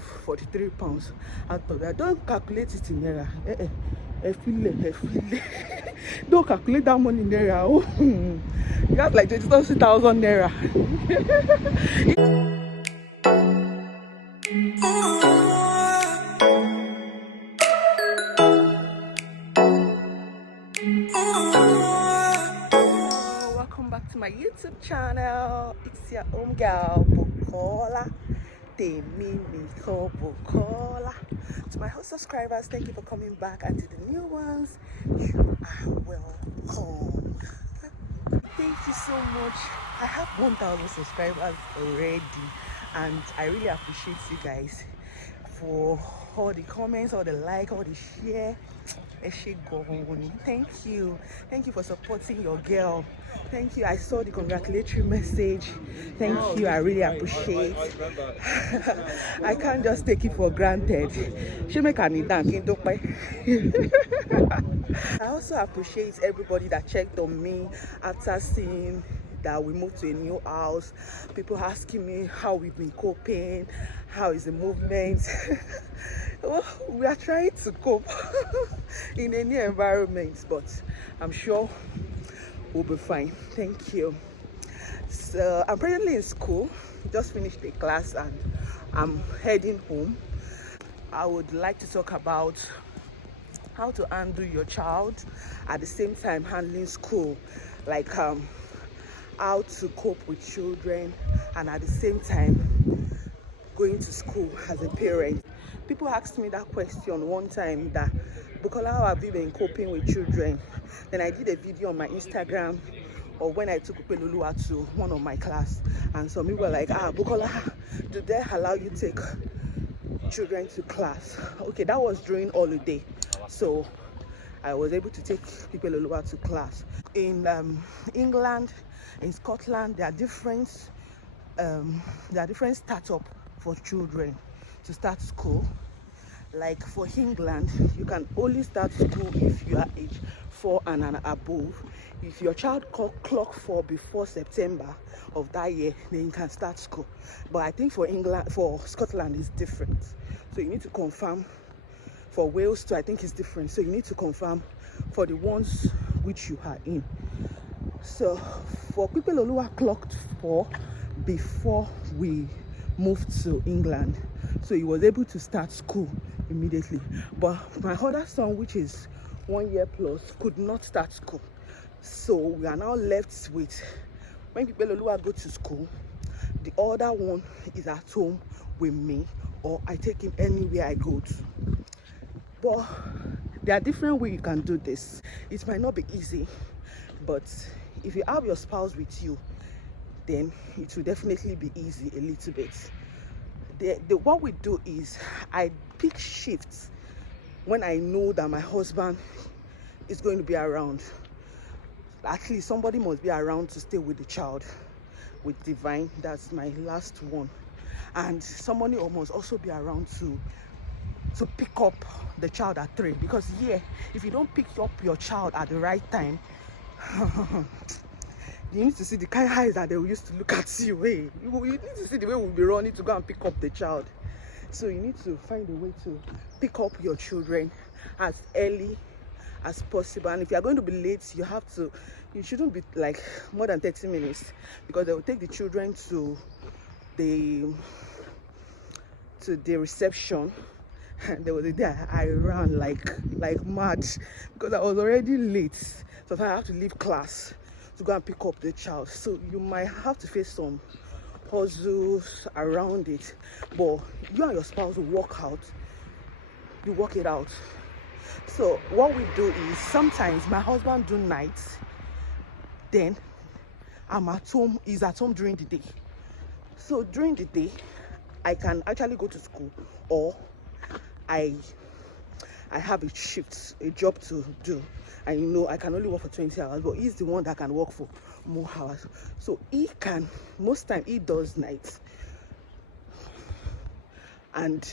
43 pounds out of that. Don't calculate it in naira. Don't calculate that money in naira. Oh, you got like 20,000 naira. Welcome back to my YouTube channel. It's your home girl Bukola. Bukola. To my whole subscribers, thank you for coming back, and to the new ones, you are welcome. Thank you so much. I have 1,000 subscribers already, and I really appreciate you guys for all the comments, all the like, all the share. Thank you for supporting your girl. Thank you. I saw the congratulatory message. Thank you. I really appreciate. I can't just take it for granted. I also appreciate everybody that checked on me after seeing that we moved to a new house. People asking me how we've been coping, how is the movement. Well, we are trying to cope in a new environment, but I'm sure we'll be fine. Thank you. So I'm presently in school, just finished a class, and I'm heading home. I would like to talk about how to handle your child at the same time handling school, like how to cope with children and at the same time going to school as a parent. People asked me that question one time, that Bukola, how have you been coping with children? Then I did a video on my Instagram, or when I took BukolaItalumhe to one of my class, and some people were like, Bukola, do they allow you take children to class? Okay, that was during holiday, so I was able to take BukolaItalumhe to class. In England, in Scotland, there are different startup for children to start school. Like for England, you can only start school if you are age 4 and above. If your child clock 4 before September of that year, then you can start school. But I think for Scotland it's different. So you need to confirm. For Wales too, I think it's different. So you need to confirm for the ones which you are in. So for BukolaItalumhe clocked 4 before we moved to England, so he was able to start school immediately. But my other son, which is 1 year plus, could not start school. So we are now left with, when BukolaItalumhe go to school, the other one is at home with me, or I take him anywhere I go to. But there are different ways you can do this. It might not be easy, but if you have your spouse with you, then it will definitely be easy a little bit. What we do is, I pick shifts when I know that my husband is going to be around. At least somebody must be around to stay with the child. With Divine, that's my last one, and somebody must also be around to pick up the child at 3, because if you don't pick up your child at the right time, you need to see the kind of eyes that they used to look at you. Hey, you need to see the way we'll be running to go and pick up the child. So you need to find a way to pick up your children as early as possible. And if you are going to be late, you shouldn't be like more than 30 minutes, because they will take the children to the reception. And there was a day I ran like mad, because I was already late. So I have to leave class to go and pick up the child. So you might have to face some puzzles around it, but you and your spouse will work it out. So what we do is, sometimes my husband do nights, then I'm at home, he's at home during the day. So during the day I can actually go to school, or I have a job to do, and I can only work for 20 hours, but he's the one that can work for more hours. So most time he does nights, and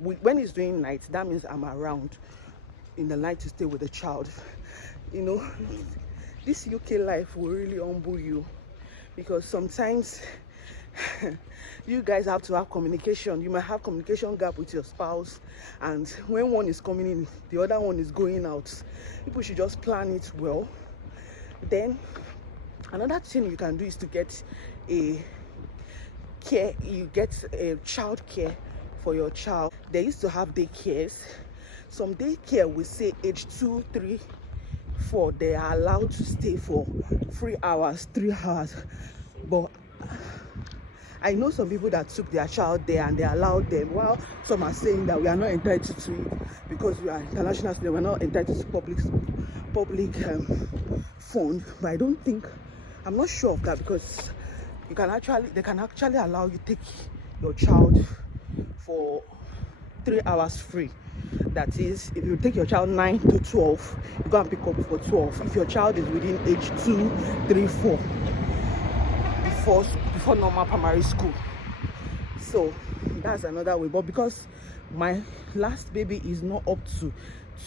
when he's doing nights, that means I'm around in the night to stay with the child. This UK life will really humble you, because sometimes you guys have to have communication. You might have communication gap with your spouse, and when one is coming in, the other one is going out. People should just plan it well. Then another thing you can do is to get a child care for your child. They used to have daycares. Some daycare will say age 2, 3, 4 they are allowed to stay for 3 hours, 3 hours. But I know some people that took their child there and they allowed them, while some are saying that we are not entitled to it because we are international students. We're not entitled to public fund. But I don't think, I'm not sure of that, because they can actually allow you take your child for 3 hours free. That is, if you take your child 9 to 12, you go and pick up for 12. If your child is within age 2, 3, 4, before normal primary school. So that's another way. But because my last baby is not up to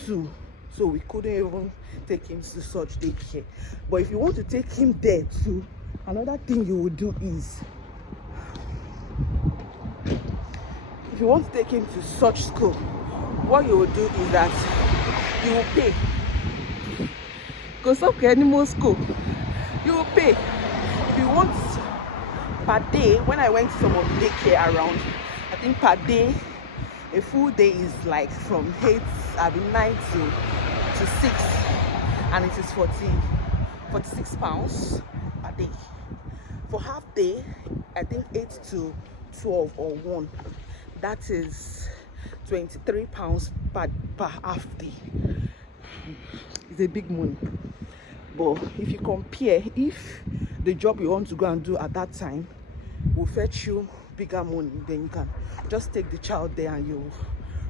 2, so we couldn't even take him to such daycare. But if you want to take him there too, another thing you would do is, if you want to take him to such school, what you will do is that you will pay. Because of animal school, you will pay. If you want per day, when I went to some of the daycare around, I think per day, a full day is like from 9 to 6, and it is 46 pounds per day. For half day, I think 8 to 12 or 1, that is 23 pounds per half day. It's a big money. But if you compare, if the job you want to go and do at that time will fetch you bigger money, then you can just take the child there and you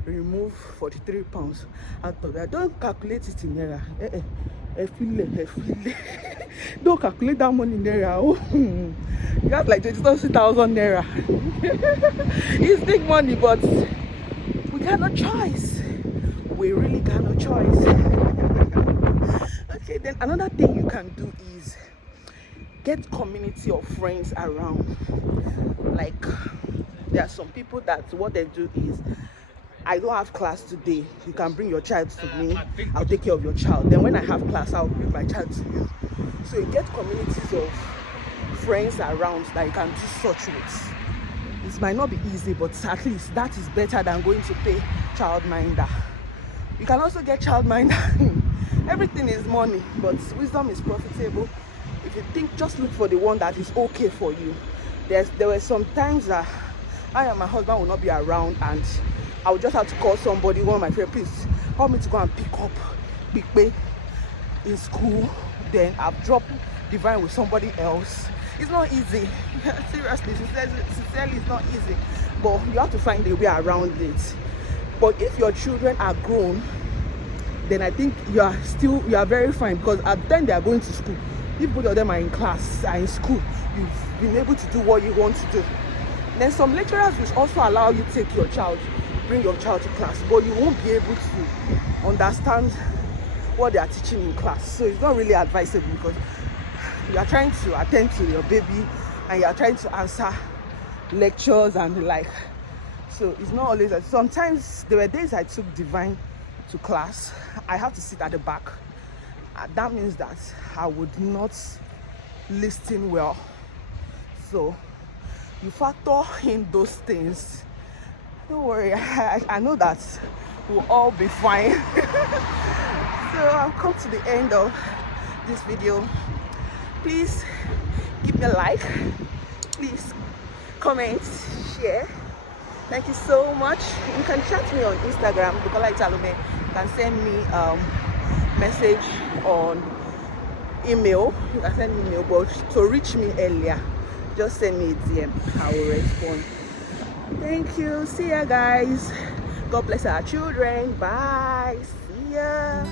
remove 43 pounds out of that. Don't calculate it in naira. Don't calculate that money in naira. You have like 20,000 naira. It's big money, but we got no choice. We really got no choice. Okay, then another thing you can do is get community of friends around. Like, there are some people that what they do is, I don't have class today, you can bring your child to me, I'll take care of your child. Then when I have class, I'll bring my child to you. So you get communities of friends around that you can do such with. It might not be easy, but at least that is better than going to pay childminder. You can also get childminder. Everything is money, but wisdom is profitable. If you think, just look for the one that is okay for you. There were some times that I and my husband will not be around, and I would just have to call somebody, one of my friends, please help me to go and pick up Big Bay in school. Then I've dropped Divine with somebody else. It's not easy. Seriously, sincerely, it's not easy. But you have to find a way around it. But if your children are grown, then I think you are very fine, because at the time they are going to school, if both of them are in class, are in school, you've been able to do what you want to do. Then some lecturers will also allow you to take your child, bring your child to class, but you won't be able to understand what they are teaching in class. So it's not really advisable, because you are trying to attend to your baby and you are trying to answer lectures and the like. So it's not always that. Sometimes there were days I took Divine to class, I have to sit at the back. That means that I would not listen well. So you factor in those things. Don't worry, I know that we'll all be fine. So I've come to the end of this video. Please give me a like, please comment, share. Thank you so much. You can chat me on Instagram, BukolaItalumhe. You can send me message on email. You can send me email, but to reach me earlier, just send me a DM. I will respond. Thank you. See ya, guys. God bless our children. Bye. See ya.